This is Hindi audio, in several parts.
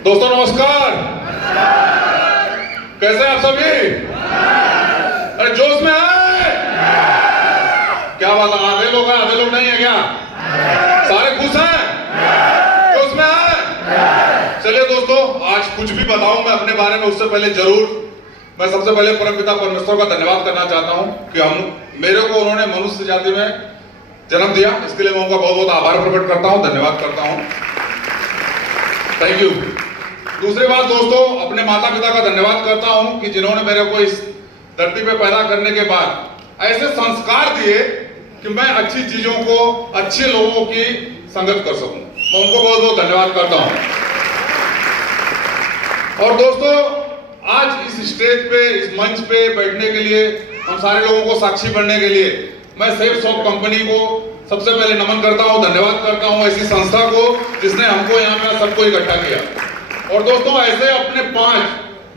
दोस्तों नमस्कार। कैसे हैं आप सभी? अरे जोश में है? क्या बात है? आधे लोग हैं, आधे लोग नहीं है क्या? सारे खुश हैं? जोश में है? चलिए दोस्तों, आज कुछ भी बताऊं मैं अपने बारे में, उससे पहले मैं सबसे पहले परमपिता परमेश्वर का धन्यवाद करना चाहता हूं कि मेरे को उन्होंने मनुष्य जाति में जन्म दिया। इसके लिए मैं उनका बहुत बहुत आभार प्रकट करता हूं, धन्यवाद करता हूं। Thank you. दूसरी बात दोस्तों, अपने माता पिता का धन्यवाद करता हूं कि जिन्होंने मेरे को इस धरती पे पैदा करने के बाद ऐसे संस्कार दिए कि मैं अच्छी चीजों को, अच्छे लोगों की संगत कर सकूं। मैं उनको बहुत बहुत धन्यवाद करता हूं। और दोस्तों, आज इस स्टेज पे, इस मंच पे बैठने के लिए, हम सारे लोगों को साक्षी बनने के लिए मैं सेफ शॉप कंपनी को सबसे पहले नमन करता हूं, धन्यवाद करता हूं ऐसी संस्था को जिसने हमको यहाँ पे सबको इकट्ठा किया। और दोस्तों, ऐसे अपने 5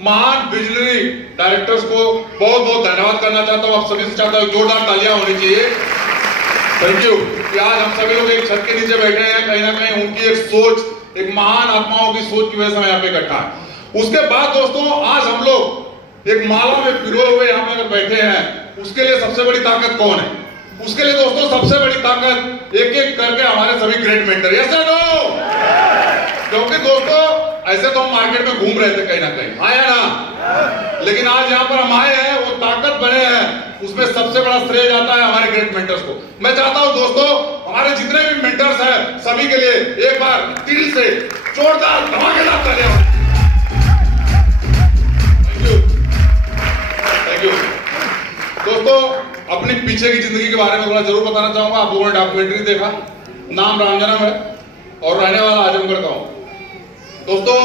महान विजनरी डायरेक्टर्स को बहुत बहुत धन्यवाद करना चाहता हूं। आप सभी से चाहता हूं जोरदार तालियां होनी चाहिए। थैंक यू कि आज हम सभी लोग एक छत के नीचे बैठे हैं। कहीं ना कहीं उनकी एक सोच, एक महान आत्माओं की सोच की वजह से हम यहाँ पे इकट्ठा है। उसके बाद दोस्तों, आज हम लोग एक माला में पिरोए हुए यहाँ पे अगर बैठे हैं, उसके लिए सबसे बड़ी ताकत कौन है? उसके लिए दोस्तों सबसे बड़ी ताकत एक एक करके हमारे सभी great mentor. Yes sir, no? क्योंकि दोस्तों ऐसे तो हम मार्केट में घूम रहे थे कहीं ना कहीं, आया ना, लेकिन आज यहाँ पर हम आए हैं, वो ताकत बने हैं, उसमें सबसे बड़ा श्रेय जाता है हमारे ग्रेट मेंटर्स को। मैं चाहता हूं दोस्तों, हमारे जितने भी मेंटर्स हैं सभी के लिए एक बार दिल से जोरदार धमाकेदार तालियां। थैंक यू दोस्तों। अपनी पीछे की जिंदगी के बारे में थोड़ा जरूर बताना चाहूंगा। आप लोगों ने डॉक्यूमेंट्री देखा, नाम रामजन्म है और रहने वाला आजमगढ़ का हूं। दोस्तों,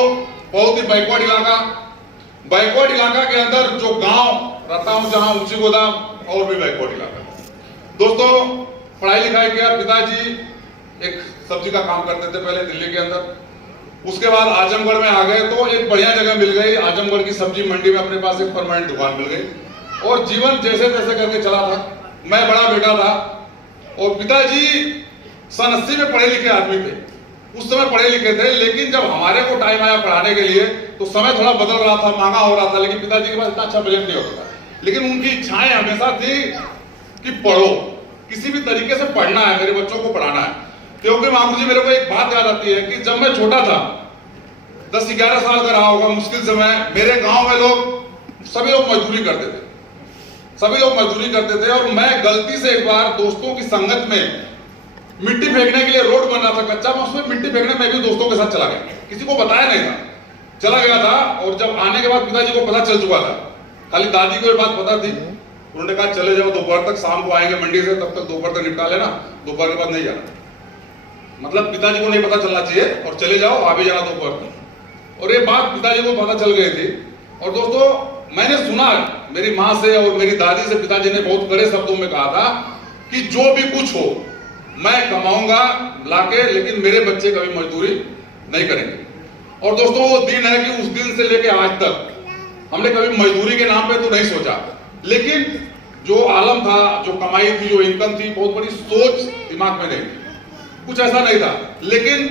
बहुत ही बैकवर्ड इलाका के अंदर जो गांव रहता हूं, जहां ऊंची गोदाम और भी बैकवर्ड इलाका। दोस्तों, पढ़ाई लिखाई किया। पिताजी एक सब्जी का काम करते थे पहले दिल्ली के अंदर। उसके बाद आजमगढ़ में आ गए तो एक बढ़िया जगह मिल गई। आजमगढ़ की सब्जी मंडी में अपने पास एक परमानेंट दुकान मिल गई और जीवन जैसे तैसे करके चला था। मैं बड़ा बेटा था और पिताजी सन 80 में पढ़े लिखे आदमी थे। उस समय पढ़े लिखे थे, लेकिन जब हमारे को टाइम आया पढ़ाने के लिए तो समय थोड़ा बदल रहा था, महंगा हो रहा था, लेकिन पिताजी के पास इतना अच्छा बजट नहीं होता था। लेकिन उनकी इच्छाएं हमेशा थी कि पढ़ो, किसी भी तरीके से पढ़ना है, मेरे बच्चों को पढ़ाना है। क्योंकि मामू जी, मेरे को एक बात याद आती है कि जब मैं छोटा था, 10-11 साल का रहा होगा मुश्किल समय, मेरे गांव में सभी लोग मजदूरी करते थे। और मैं गलती से एक बार दोस्तों की संगत में मिट्टी फेंकने के लिए रोड बन रहा था कच्चा, मैं उसमें मिट्टी फेंकने में भी दोस्तों के साथ चला गया। किसी को बताया नहीं था, चला गया था। और जब आने के बाद पिताजी को पता चल चुका था, खाली दादी को ये बात पता थी। उन्होंने कहा चले जाओ, दोपहर तक, शाम को आएंगे मंडी से, तब तक दोपहर तक निपटा लेना, दोपहर के बाद नहीं जाना। मतलब पिताजी को नहीं पता चलना चाहिए और चले जाओ, आ भी जाना दोपहर तक। और ये बात पिताजी को पता चल गई थी। और दोस्तों, मैंने सुना मेरी माँ से और मेरी दादी से, पिताजी ने बहुत कड़े शब्दों में कहा था कि जो भी कुछ हो मैं कमाऊंगा लाके, लेकिन मेरे बच्चे कभी मजदूरी नहीं करेंगे। और दोस्तों, वो दिन है कि उस दिन से लेके आज तक हमने कभी मजदूरी के नाम पे तो नहीं सोचा, लेकिन जो आलम था, जो कमाई थी, जो इनकम थी, बहुत बड़ी सोच दिमाग में नहीं थी, कुछ ऐसा नहीं था। लेकिन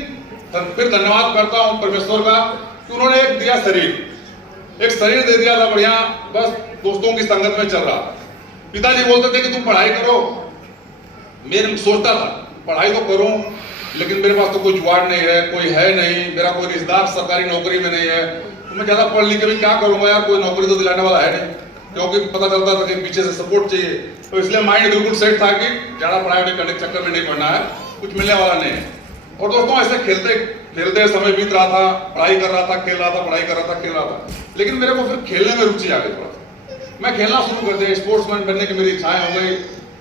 फिर धन्यवाद करता हूं परमेश्वर का कि उन्होंने एक दिया एक शरीर दे दिया था बढ़िया, बस दोस्तों की संगत में चल रहा। पिताजी बोलते थे कि तुम पढ़ाई करो। मैं सोचता था पढ़ाई तो करूं, लेकिन मेरे पास तो कोई जुगाड़ नहीं है, कोई है नहीं, मेरा कोई रिश्तेदार सरकारी नौकरी में नहीं है, तो मैं ज्यादा पढ़ लिख के भी क्या करूंगा यार, कोई नौकरी तो दिलाने वाला है नहीं। क्योंकि पता चलता था कि पीछे से सपोर्ट चाहिए, तो इसलिए माइंड बिल्कुल सेट था कि ज्यादा पढ़ाई करने के चक्कर में नहीं पढ़ना है, कुछ मिलने वाला नहीं है। और दोस्तों, ऐसे खेलते समय बीत रहा था, पढ़ाई कर रहा था, खेल रहा था, पढ़ाई कर रहा था, खेल रहा था। लेकिन मेरे को फिर खेलने में रुचि आ गई थोड़ा सा। मैं खेलना शुरू कर दिया, स्पोर्ट्समैन बनने की मेरी इच्छाएं हो गई।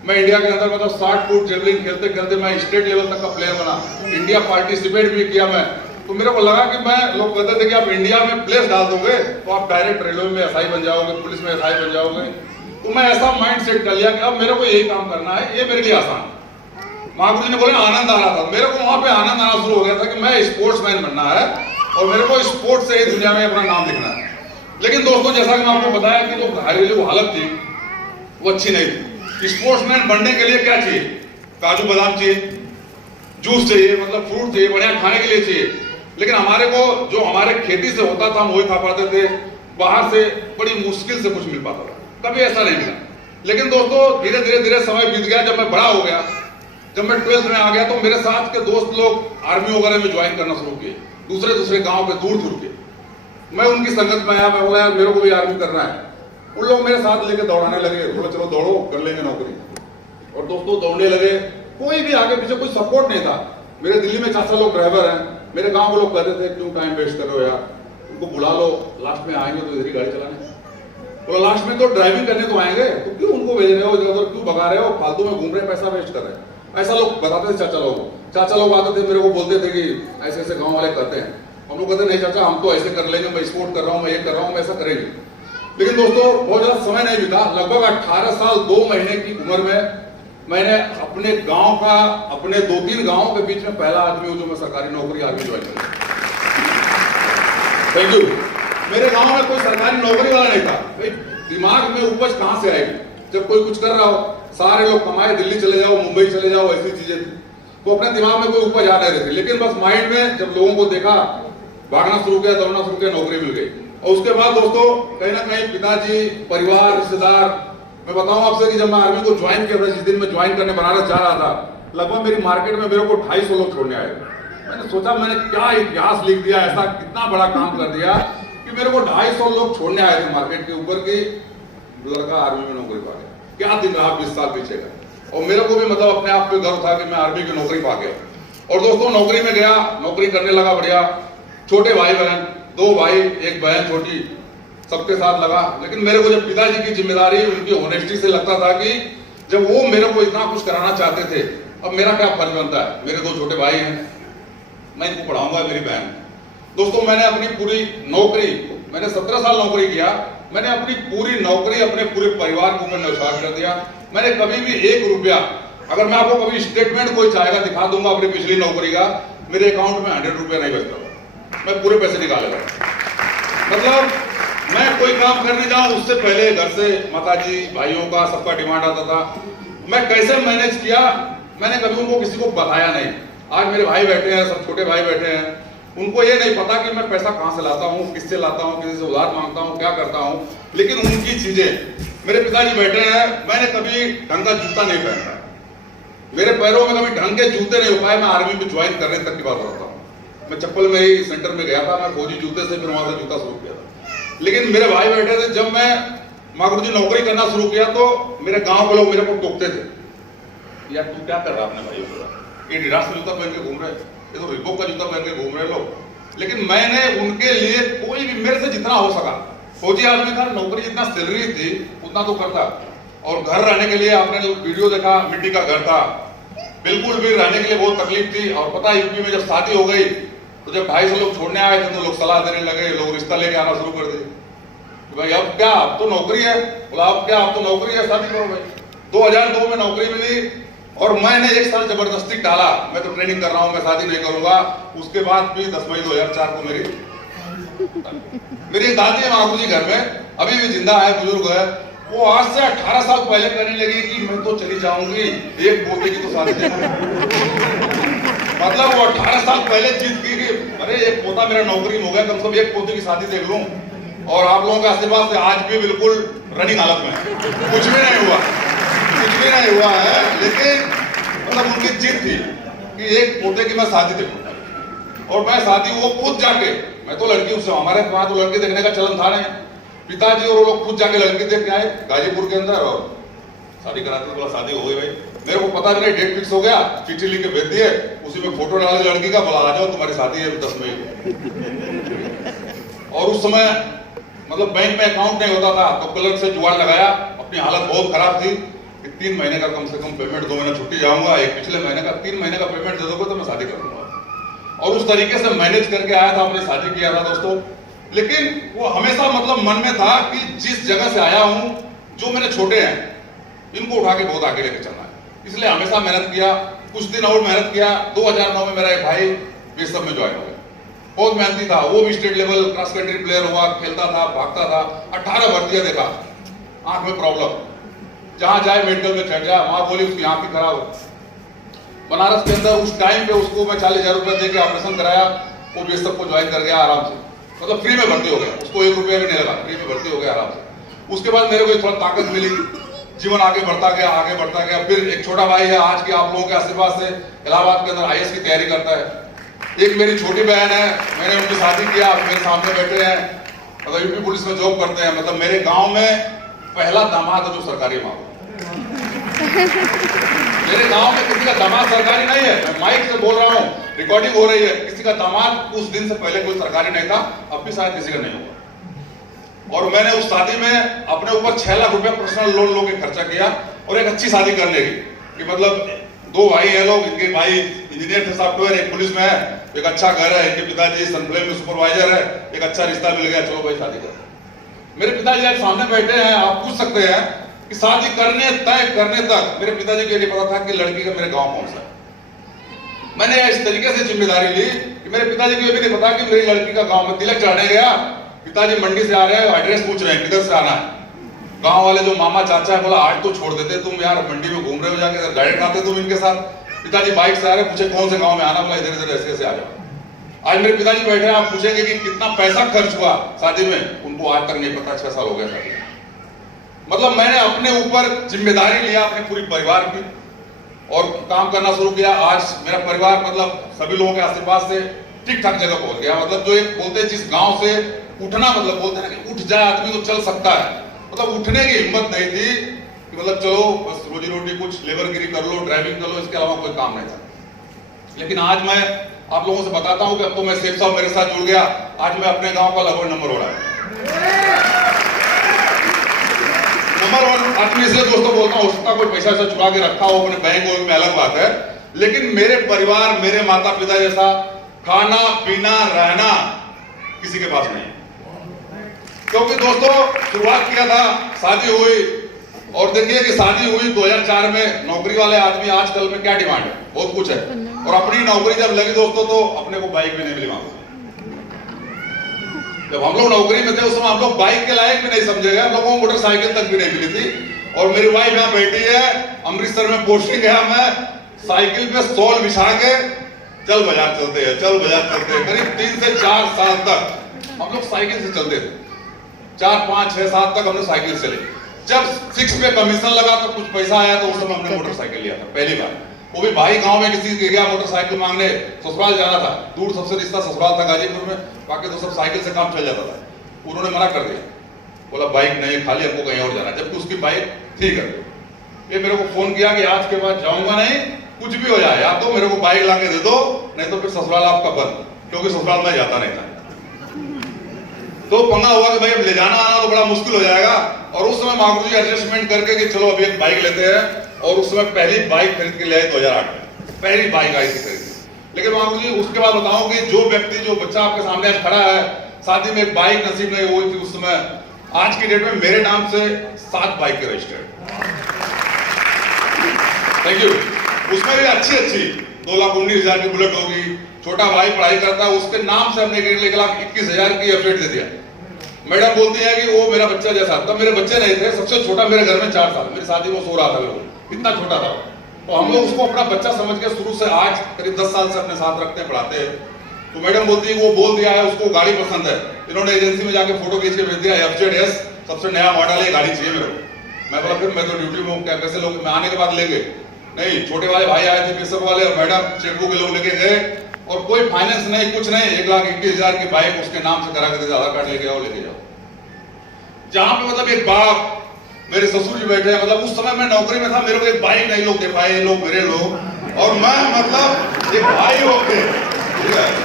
मैं इंडिया के अंदर मतलब 60 फुट जेवलिन खेलते खेलते मैं स्टेट लेवल तक का प्लेयर बना। इंडिया पार्टिसिपेट भी किया मैं। तो मेरे को लगा कि लोग कहते थे कि आप इंडिया में प्लेस डाल दोगे तो आप डायरेक्ट रेलवे में एसआई बन जाओगे, पुलिस में एसआई बन जाओगे। तो मैं ऐसा माइंड सेट कर लिया कि अब मेरे को यही काम करना है, ये मेरे लिए आसान। महागुरु जी ने बोले आनंद आ रहा था, मेरे को वहां पे आनंद आना शुरू हो गया था कि मैं स्पोर्ट्समैन बनना है और मेरे को स्पोर्ट्स से ही दुनिया में अपना नाम लिखना है। लेकिन दोस्तों, जैसा कि मैं आपको बताया कि जो घरेलू हालत थी वो अच्छी नहीं थी। स्पोर्ट्समैन बनने के लिए क्या चाहिए? काजू बादाम चाहिए, जूस चाहिए, मतलब फ्रूट चाहिए, बढ़िया खाने के लिए चाहिए। लेकिन हमारे को जो हमारे खेती से होता था हम वही खा पाते थे, बाहर से बड़ी मुश्किल से कुछ मिल पाता था, कभी ऐसा नहीं मिला। लेकिन दोस्तों धीरे धीरे धीरे समय बीत गया, जब मैं बड़ा हो गया, जब मैं 12th में आ गया, तो मेरे साथ के दोस्त लोग आर्मी वगैरह में ज्वाइन करना शुरू किए, दूसरे दूसरे गांव पे दूर दूर के। मैं उनकी संगत में आया, मैं बोला यार मेरे को भी आर्मी करना है। उन लोग मेरे साथ लेके दौड़ाने लगे, बोला चलो दौड़ो कर लेंगे नौकरी। और दोस्तों दौड़ने लगे, कोई भी आगे पीछे कोई सपोर्ट नहीं था। मेरे दिल्ली में चाचा लोग ड्राइवर हैं, मेरे गांव के लोग कहते थे क्यों टाइम वेस्ट कर रहे हो यार, उनको बुला लो, लास्ट में आएंगे तो इधर ही गाड़ी चलाने। बोला लास्ट में तो ड्राइविंग करने तो आएंगे, तो क्यों उनको भेज रहे हो इधर उधर, क्यों भगा रहे हो, फालतू में घूम रहे हैं, पैसा वेस्ट कर रहे हैं। ऐसा लोग बताते थे चाचा लोग। चाचा लोग आते थे मेरे को बोलते थे कि ऐसे ऐसे गाँव वाले करते हैं। हम लोग कहते नहीं चाचा हम तो ऐसे कर लेंगे, मैं स्पोर्ट कर रहा हूँ, मैं ये कर रहा हूँ, मैं ऐसा करेंगे। लेकिन दोस्तों बहुत ज्यादा समय नहीं बीता, लगभग 18 साल 2 महीने की उम्र में मैंने अपने गांव का, अपने 2-3 गांवों के बीच में पहला आदमी हूं जो मैं सरकारी नौकरी आर्मी ज्वाइन किया। Thank you. मेरे गांव में कोई सरकारी नौकरी वाला नहीं था। भाई दिमाग में उपज कहां से आएगी, जब कोई कुछ कर रहा हो, सारे लोग कमाए, दिल्ली चले जाओ, मुंबई चले जाओ, ऐसी चीजें थी, तो अपने दिमाग में कोई उपज आ नहीं रही थी। लेकिन बस माइंड में जब लोगों को देखा, भागना शुरू किया, दौड़ना शुरू किया, नौकरी मिल गई। और उसके बाद दोस्तों कहीं ना कहीं पिताजी, परिवार, रिश्तेदार, मैं बताऊं आपसे कि जब मैं आर्मी को ज्वाइन किया था, जिस दिन मैं ज्वाइन करने बनारस जा रहा था, लगभग मेरी मार्केट में मेरे को 250 लोग छोड़ने आए थे। मैंने सोचा मैंने क्या इतिहास लिख दिया, ऐसा कितना बड़ा काम कर दिया कि मेरे को 250 लोग छोड़ने आए थे मार्केट के ऊपर की लड़का आर्मी में नौकरी पा गया। क्या दिन रहा 20 साल पीछे का। और मेरे को भी मतलब अपने आप पे गर्व था कि मैं आर्मी की नौकरी पा गया। और दोस्तों नौकरी में गया, नौकरी करने लगा बढ़िया। छोटे भाई बहन, 2 भाई 1 बहन छोटी, सबके साथ लगा। लेकिन मेरे को जब पिताजी की जिम्मेदारी, उनकी ऑनेस्टी से लगता था कि जब वो मेरे को इतना कुछ कराना चाहते थे, अब मेरा क्या फर्ज बनता है। मेरे 2 छोटे भाई हैं, मैं इनको पढ़ाऊंगा, मेरी बहन। दोस्तों मैंने अपनी पूरी नौकरी, मैंने 17 साल नौकरी किया, मैंने अपनी पूरी नौकरी अपने पूरे परिवार के ऊपर न्यौछावर कर दिया। मैंने कभी भी 1 रुपया, अगर मैं आपको कभी स्टेटमेंट कोई चाहेगा दिखा दूंगा अपनी पिछली नौकरी का, मेरे अकाउंट में 100 रुपया नहीं बचता, मैं पूरे पैसे निकालेगा। मतलब मैं कोई काम करने जाऊं उससे पहले घर से माताजी, भाइयों का, सबका डिमांड आता था। मैं कैसे मैनेज किया, मैंने कभी उनको किसी को बताया नहीं। आज मेरे भाई बैठे हैं, सब छोटे भाई बैठे हैं, उनको ये नहीं पता कि मैं पैसा कहां से लाता हूं, किससे लाता हूं, किसी से उधार मांगता हूं, क्या करता हूं। लेकिन उनकी चीजें, मेरे पिताजी बैठे हैं, मैंने कभी ढंग का जूता नहीं पहना, मेरे पैरों में कभी ढंग के जूते नहीं हो पाए। मैं आर्मी में ज्वाइन करने तक की बात करता हूं। मैं चप्पल में ही सेंटर में गया था, मैं फौजी जूते से फिर वहां से जूता शुरू किया था। लेकिन मेरे भाई बैठे थे, जब मैं मागुरुजी नौकरी करना शुरू किया तो मेरे गांव के लोग मेरे को टोकते थे, यार तू क्या कर रहा है अपने भाइयों को, ये डिडास जूता पहन के घूम रहे, ये तो रिबॉक का जूता पहन के घूम रहे लोग। लेकिन मैंने उनके लिए कोई भी मेरे से जितना हो सका, फौजी आदमी था, नौकरी जितना सैलरी थी उतना तो करता। और घर रहने के लिए आपने वीडियो देखा, मिट्टी का घर था, बिल्कुल भी रहने के लिए बहुत तकलीफ थी। और पता यूपी में जब शादी हो गई तो जब 250 लोग छोड़ने आए थे तो लोग सलाह देने लगे, लोग रिश्ता लेके आना शुरू कर दिए, भाई अब क्या, अब तो नौकरी है। बोला अब क्या, अब तो नौकरी है, शादी करो भाई। 2002 में नौकरी मिली और मैंने 1 साल जबरदस्ती टाला, मैं तो ट्रेनिंग कर रहा हूं, मैं शादी नहीं करूंगा। उसके बाद भी 10 मई 2004 को मेरी दादी है मागुरुजी घर में, अभी भी जिंदा है, बुजुर्ग है। वो आज से 18 साल पहले कहने लगी कि मैं तो चली जाऊंगी, एक पोते की तो शादी मतलब वो 18 साल पहले जीत की कि अरे एक पोता मेरा नौकरी में हो गया, कम से कम एक पोते की शादी देख लूं। और आप लोगों के आशीर्वाद से आज भी बिल्कुल रनिंग हालत में, कुछ भी नहीं हुआ, कुछ भी नहीं हुआ है। लेकिन मतलब उनकी जिद थी कि एक पोते की मैं शादी देखूं। और मैं शादी वो खुद जाके, मैं तो लड़की उससे, हमारे वहां तो लड़की देखने का चलन था नहीं, पिताजी और वो लोग खुद जाके लड़की देख के आए गाजीपुर के अंदर और शादी कराते। बोला शादी हो गई भाई, मेरे को पता नहीं, डेट फिक्स हो गया, चिट्ठी लिख के भेज दिए, उसी में फोटो डाल लड़की का, बोला आ जाओ तुम्हारी शादी है 10 मई को। और उस समय मतलब बैंक में अकाउंट नहीं होता था, तो क्लर्क से जुगाड़ लगाया, अपनी हालत बहुत खराब थी कि 3 महीने का कम से कम पेमेंट, 2 महीना छुट्टी जाऊंगा, एक पिछले महीने का 3 महीने का पेमेंट दे दोगे तो मैं शादी करूंगा। और उस तरीके से मैनेज करके आया था, अपनी शादी किया था दोस्तों। लेकिन वो हमेशा मतलब मन में था कि जिस जगह से आया हूं, जो मेरे छोटे हैं, इनको उठा के बहुत आगे लेके चलना है, इसलिए हमेशा मेहनत किया। कुछ दिन और मेहनत किया, 2009 में मेरा एक भाई ये सब में ज्वाइन हो गया, बहुत मेहनती था, वो भी state level cross country player हुआ, खेलता था, भागता था, 18 भर्तियां देखा, आंख में प्रॉब्लम, जहां जाए मेडिकल में चढ़ जाए, मां बोली उसकी आंख ही खराब। बनारस के अंदर उस टाइम पे उसको मैं 40,000 रुपए देके ऑपरेशन कराया, वो भी सबको ज्वाइन कर गया आराम से, मतलब फ्री में भर्ती हो गया, उसको 1 रुपया भी नहीं लगा, फ्री में भर्ती हो गया आराम से। उसके बाद मेरे को थोड़ा ताकत मिली, जीवन आगे बढ़ता गया। फिर एक छोटा भाई है आज के आप लोगों के आशीर्वाद से इलाहाबाद के अंदर IAS की तैयारी करता है। एक मेरी छोटी बहन है, मैंने उनकी शादी किया, मेरे सामने बैठे हैं, मतलब यूपी पुलिस में जॉब करते हैं। मतलब मेरे गांव में पहला दामाद है जो सरकारी मांग। मेरे गांव में किसी का दामाद सरकारी नहीं है, मैं माइक से बोल रहा हूँ, रिकॉर्डिंग हो रही है, किसी का दामाद उस दिन से पहले कोई सरकारी नहीं था, अब भी शायद किसी का नहीं होगा। और मैंने उस शादी में अपने ऊपर 6 लाख रुपया पर्सनल लोन लेके खर्चा किया और एक अच्छी शादी करने की, कि मतलब 2 भाई हैं लोग, इनके भाई इंजीनियर थे सॉफ्टवेयर, एक पुलिस में है, एक अच्छा घर है, इनके पिताजी सनफ्लेम में सुपरवाइजर है, एक अच्छा रिश्ता मिल गया, चलो भाई शादी कर। मेरे पिताजी आज सामने बैठे हैं, आप पूछ सकते हैं कि शादी तय करने तक मेरे पिताजी को ये पता था कि लड़की का मेरे गांव कौन सा है। मैंने इस तरीके से जिम्मेदारी ली कि मेरे पिताजी को ये भी नहीं पता कि मेरी लड़की का गांव में तिलक चढ़ाने गया, पिताजी मंडी से आ रहे हैं, एड्रेस पूछ रहे हैं किधर से आना है। गांव वाले जो मामा चाचा है बोला आज तो छोड़ देते तुम यार, मंडी में घूम रहे हो, जाके डायरेक्ट आते तुम इनके साथ। पिताजी बाइक से आ रहे, पूछे कौन से गांव में आना, बोला इधर इधर ऐसे आ जाओ। आज मेरे पिताजी बैठे हैं, आप पूछेंगे कि कितना पैसा खर्च हुआ शादी में, उनको आज तक नहीं पता, 6 साल हो गए शादी। मतलब मैंने अपने ऊपर जिम्मेदारी लिया अपने पूरी परिवार की और काम करना शुरू किया। आज मेरा परिवार मतलब सभी लोगों के आशीर्वाद से ठीक ठाक जगह पहुंच गया। मतलब जो एक बोलते हैं जिस गांव से उठना, मतलब बोलते हैं कि उठ जाए आदमी तो चल सकता है, मतलब उठने की हिम्मत नहीं थी कि मतलब चलो बस रोजी रोटी कुछ लेबरगिरी कर लो, ड्राइविंग कर लो, इसके अलावा कोई काम नहीं था। लेकिन आज मैं आप लोगों से बताता हूं कि अब तो मैं सेफ साहब मेरे साथ जुड़ गया, आज मैं अपने गांव का लगभग नंबर 1 आदमी। इसलिए दोस्तों बोलता हूं, हो सकता कोई पैसा चुरा के रखा हो अपने बैंक में, अलग बात है, लेकिन मेरे परिवार, मेरे माता पिता जैसा खाना पीना रहना किसी के पास नहीं है। क्योंकि दोस्तों शुरुआत किया था, शादी हुई, और देखिए कि शादी हुई 2004 में। नौकरी वाले आदमी आजकल में क्या डिमांड है, बहुत कुछ है, और अपनी नौकरी जब लगी दोस्तों तो अपने को बाइक भी नहीं मिली। जब हम लोग नौकरी में थे उस समय हम लोग बाइक के लायक भी नहीं समझे गए, हम लोगों को मोटरसाइकिल तक भी नहीं मिली थी। और मेरी वाइफ यहाँ बैठी है, अमृतसर में पोस्टिंग गया मैं, साइकिल पे स्टॉल बिछा के चल बाजार चलते हैं, चल बाजार चलते हैं। करीब 3 से 4 साल तक हम लोग साइकिल से चलते थे, 4, 5, 6, 7 तक हमने साइकिल से ली। जब 6 पे कमीशन लगा तो कुछ पैसा आया तो उस समय हमने मोटरसाइकिल लिया था पहली बार। वो भी भाई गांव में किसी के गया मोटरसाइकिल मांगने, ससुराल जाना था, दूर सबसे रिश्ता ससुराल था गाजीपुर में, बाकी तो सब साइकिल से काम चल जाता था। उन्होंने मना कर दिया, बोला बाइक नहीं, खाली हमको कहीं और जाना, जबकि उसकी बाइक ठीक है। ये मेरे को फोन किया कि आज के बाद जाऊंगा नहीं, कुछ भी हो जाए, या तो मेरे को बाइक ला के दे दो, नहीं तो फिर ससुराल आपका बंद, क्योंकि ससुराल में जाता नहीं था। तो पंगा हुआ कि भाई अब ले जाना आना तो बड़ा मुश्किल हो जाएगा। और उस समय मागरू जी एडजस्टमेंट करके कि चलो अभी एक बाइक लेते हैं, और उस समय पहली बाइक खरीद के ले आए 2008 में, पहली बाइक आई थी खरीद। लेकिन मागरू जी उसके बाद बताऊं कि जो व्यक्ति, जो बच्चा आपके सामने आज खड़ा है, शादी में एक बाइक नसीब नहीं हुई थी उस समय, आज की डेट में मेरे नाम से 7 बाइक के रजिस्टर्ड। Thank you. उसमें भी अच्छी 2,19,000 की बुलेट होगी। छोटा भाई पढ़ाई करता है, उसके नाम से हमने 1,21,000 की एफिडेविट दे दिया। मैडम बोलती है कि वो मेरा बच्चा जैसा, तब मेरे बच्चे नहीं थे, सबसे छोटा मेरे घर में 4 साल, मेरी शादी में सो रहा था, लोग इतना छोटा था। तो हम लोग उसको अपना बच्चा समझ के शुरू से आज करीब 10 साल से अपने साथ रखते हैं, पढ़ाते हैं। तो मैडम बोलती है वो बोल दिया है उसको गाड़ी पसंद है, इन्होंने एजेंसी में जाके फोटो खींच के भेज दिया, FZS सबसे नया मॉडल है, गाड़ी चाहिए मेरे को। मैं बोला फिर मैं तो ड्यूटी में हूँ, क्या कैसे लोग, मैं आने के बाद लेंगे नहीं। छोटे वाले भाई आए थे पिसक वाले, और मैडम चेकबुक के लोग लेके गए, और कोई फाइनेंस नहीं, कुछ नहीं, 1,21,000 की बाइक उसके नाम से करा के, आधार कार्ड लेके आओ, लेके जाओ। जहां पे मतलब एक बाप, मेरे ससुर जी बैठे हैं, मतलब उस समय मैं नौकरी में था, मेरे को एक बाइक नहीं, लोग भाई लोग मेरे लोग, और मैं मतलब एक भाई होके,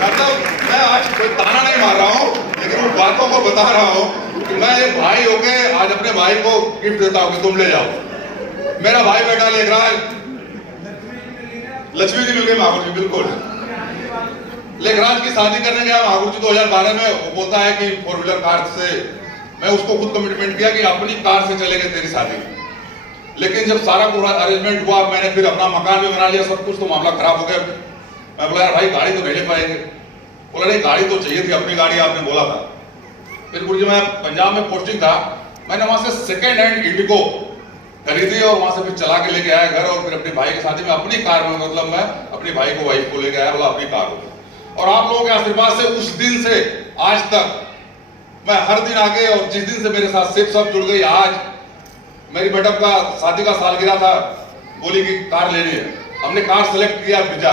मतलब मैं आज कोई ताना नहीं मार रहा हूँ, लेकिन उन बातों को बता रहा हूँ कि मैं एक भाई होके आज अपने भाई को गिफ्ट देता हूँ कि तुम ले जाओ। मेरा भाई बेटा लेख रहा है, लक्ष्मी जी मिल गई महापुर जी, बिल्कुल। लेखराज की शादी करने गया महापुर जी 2012 में, वो बोलता है कि 4 व्हीलर कार से, मैं उसको खुद कमिटमेंट किया कि अपनी कार से चलेंगे तेरी शादी। लेकिन जब सारा पूरा अरेंजमेंट हुआ, मैंने फिर अपना मकान भी बना लिया, सब कुछ, तो मामला खराब हो गया। मैं बोला यार भाई गाड़ी तो नहीं ले पाएंगे, बोला नहीं गाड़ी तो चाहिए थी, अपनी गाड़ी आपने बोला था। फिर गुरु जी मैं पंजाब में पोस्टिंग था, मैंने वहां से सेकेंड हैंड इंडिगो खरीदी और वहां से फिर चला के लेके आया घर, और फिर अपने भाई की शादी में अपनी कार में, मतलब मैं अपने भाई को, वाइफ को लेके आया, बोला अपनी कार हो। और आप लोगों के आशीर्वाद से उस दिन से आज तक मैं हर दिन आगे, और जिस दिन से मेरे साथ सेफ सब जुड़ गई, आज मेरी मैडम का शादी का सालगिरह था, बोली कि कार लेनी है, हमने कार सेलेक्ट किया ब्रिजा।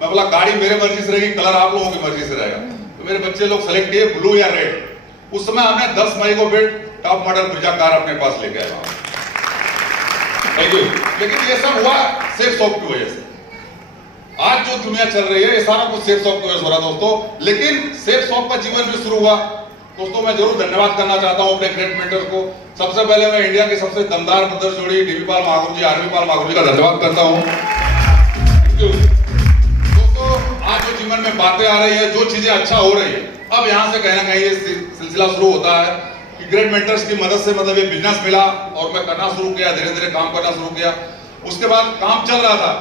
मैं बोला गाड़ी मेरे मर्जी से रहेगी, कलर आप लोगों की मर्जी से रहेगा। तो मेरे बच्चे लोग सेलेक्ट किए ब्लू या रेड। उस समय हमने 10 मई को फिर टॉप मॉडल ब्रिजा कार अपने पास लेके आया। Thank you. लेकिन ये सब हुआ सेफ शॉप की वजह से। आज जो दुनिया चल रही है ये सारा कुछ सेफ शॉप की वजह से हो रहा दोस्तों। लेकिन सेफ शॉप का जीवन भी शुरू हुआ दोस्तों। मैं जरूर धन्यवाद करना चाहता हूं अपने ग्रेट मेंटर को। सबसे पहले मैं इंडिया के सबसे दमदार ब्रदर जोड़ी डीवी पाल महागुरु जी, आरवी पाल महागुरु जी का धन्यवाद करता हूं। दोस्तों आज जो जीवन में बातें आ रही है, जो चीजें अच्छा हो रही है, अब यहां से कहीं ना कहीं ये सिलसिला शुरू होता है कि ग्रेट मेंटर्स की मदद से मतलब ये बिजनेस मिला और मैं करना शुरू किया, धीरे धीरे काम करना शुरू किया। उसके बाद काम चल रहा था,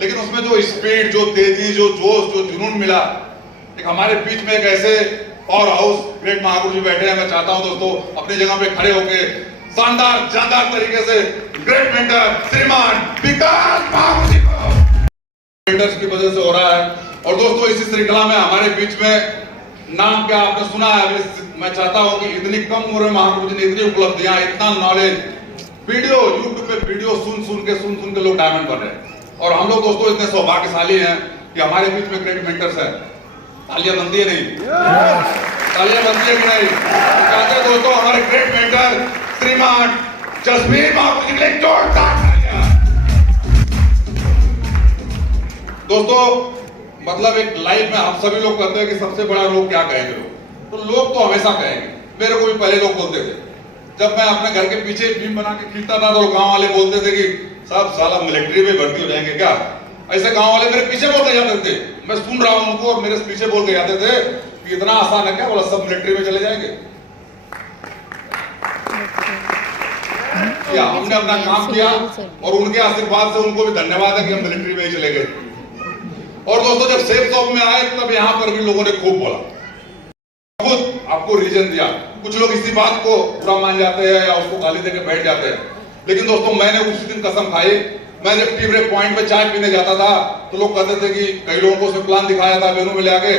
लेकिन उसमें जो स्पीड, जो तेजी, जो जोश, जो जुनून मिला, एक हमारे बीच में एक ऐसे और हाउस ग्रेट महागुरु जी बैठे हैं। मैं चाहता हूं दोस्तों अपनी जगह पे खड़े होके शानदार जानदार तरीके से ग्रेट मेंटर श्रीमान विकास महागुरु जी को मेंटर्स की वजह से हो रहा है। और दोस्तों इसी श्रृंखला में हमारे बीच में नाम क्या आपने सुना है अभी। मैं चाहता हूं कि इतनी कम उम्र में महागुरु जी ने इतनी उपलब्धियां, इतना नॉलेज, वीडियो यूट्यूब पे वीडियो सुन सुन के लोग डायमंड बन रहे हैं। और हम लोग दोस्तों इतने सौभाग्यशाली हैं कि हमारे बीच में ग्रेट मेंटर्स हैं। तालियां बनती है नहीं? तालियां बनती है कि नहीं? कहते हैं दोस्तों हमारे ग्रेट मेंटर श्रीमान जसबीर महागुरु जी के लिए जोरदार तालियां। दोस्तों मतलब एक लाइफ में हम सभी लोग कहते हैं कि सबसे बड़ा रोग क्या कहेंगे लोग, तो लोग तो हमेशा कहेंगे। मेरे को भी पहले लोग बोलते थे, जब मैं अपने घर के पीछे टीम बना के खींचता था तो गांव वाले बोलते थे कि साहब साला मिलिट्री में भर्ती हो जाएंगे क्या। ऐसे गांव वाले मेरे पीछे बोल के जाते थे, मैं सुन रहा हूं उनको और मेरे पीछे बोल के जाते थे कि इतना आसान है क्या, बोला सब मिलिट्री में चले जाएंगे क्या। हमने अपना काम किया और उनके आशीर्वाद से उनको भी धन्यवाद है कि हम मिलिट्री में ही चले गए। और दोस्तों जब सेफ शॉप में आए तब यहां पर भी लोगों ने खूब बोला, खुद आपको रीजन दिया। कुछ लोग इसी बात को बुरा मान जाते हैं या उसको गाली देकर बैठ जाते हैं, लेकिन दोस्तों मैंने उसी दिन कसम खाई। मैं जब टी ब्रेक पॉइंट पे चाय पीने जाता था तो लोग कहते थे कि कई लोगों को उसमें प्लान दिखाया था वेन्यू में ले आके,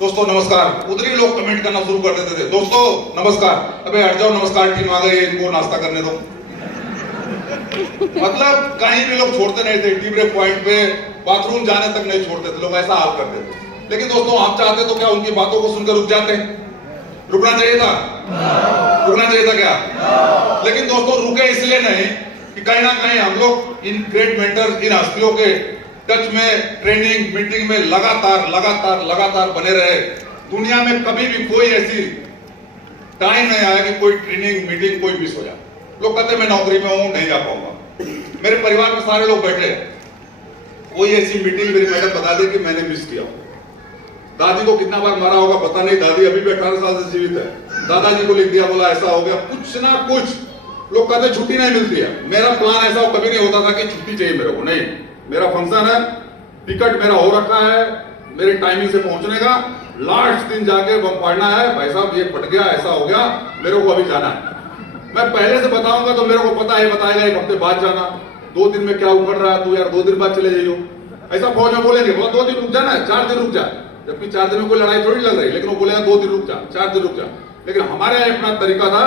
दोस्तों नमस्कार, उधर ही लोग कमेंट करना शुरू कर देते थे, दोस्तों नमस्कार, अबे हट जाओ, नमस्कार टीम आ गई है, इनको नाश्ता करने दो। मतलब कहीं भी लोग छोड़ते नहीं थे, टी ब्रेक पॉइंट पे बाथरूम जाने तक नहीं छोड़ते थे, लोग ऐसा हाल करते थे। लेकिन दोस्तों आप चाहते तो क्या उनकी बातों को सुनकर रुक जाते? रुकना चाहिए था? रुकना चाहिए था क्या? लेकिन दोस्तों रुके इसलिए नहीं कि कहीं ना कहीं हम लोग इन ग्रेट मेंटर्स, इन हस्तियों के टच में, ट्रेनिंग मीटिंग में लगातार बने रहे। दुनिया में कभी भी कोई ऐसी टाइम नहीं आया कि कोई ट्रेनिंग मीटिंग कोई मिस हो जाए। लोग कहते मैं नौकरी में हूं नहीं जा पाऊंगा। मेरे परिवार में सारे लोग बैठे हैं, कोई ऐसी मीटिंग मेरी मैडम बता दे कि मैंने मिस किया। दादी को कितना बार मारा होगा पता नहीं, दादी अभी भी 18 साल से जीवित है। दादाजी को लिख दिया, बोला ऐसा हो गया, कुछ ना कुछ लोग कहते छुट्टी नहीं मिलती है। मेरा प्लान ऐसा कभी नहीं होता था कि छुट्टी चाहिए मेरे को, नहीं, मेरा फंक्शन है, टिकट मेरा हो रखा है मेरे टाइमिंग से पहुंचने का, लास्ट दिन जाके बम फाड़ना है, भाई साहब ये फट गया, ऐसा हो गया, मेरे को अभी जाना है। मैं पहले से बताऊंगा तो मेरे को पता है, बताएगा 1 हफ्ते बाद जाना, 2 दिन में क्या उखड़ रहा है तू यार, 2 दिन बाद चले जाइयो। ऐसा फौज में बोलेंगे, बहुत 2 दिन रुक जाना है, 4 दिन रुक जा, जबकि 4 दिन में कोई लड़ाई थोड़ी लग रही, लेकिन वो बोलेगा 2 दिन रुक जा, 4 दिन रुक जा। लेकिन हमारे यहाँ अपना तरीका था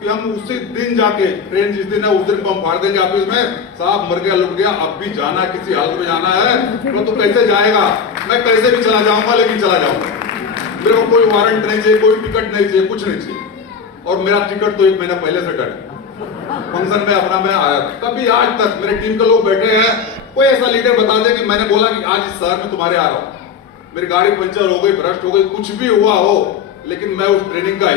कि हम उसी दिन जाके, ट्रेन जिस दिन है उस दिन बम फाड़ देंगे ऑफिस में, साहब मर गया लुट गया, अब भी जाना, किसी हालत में जाना है तो तू कैसे जाएगा, मैं कैसे भी चला जाऊंगा लेकिन चला जाऊंगा। मेरे को कोई वारंट नहीं चाहिए, कोई टिकट नहीं चाहिए, कुछ नहीं चाहिए। और मेरा टिकट तो 1 महीना पहले से कट, फंक्शन में अपना मैं आया था। कभी आज तक मेरे टीम के लोग बैठे हैं, कोई ऐसा लीडर बता दे कि मैंने बोला कि आज इस शहर में तुम्हारे आ रहा हूं, मेरी गाड़ी पंचर हो गई, भ्रष्ट हो गई, कुछ भी हुआ हो, लेकिन मैं उस ट्रेनिंग का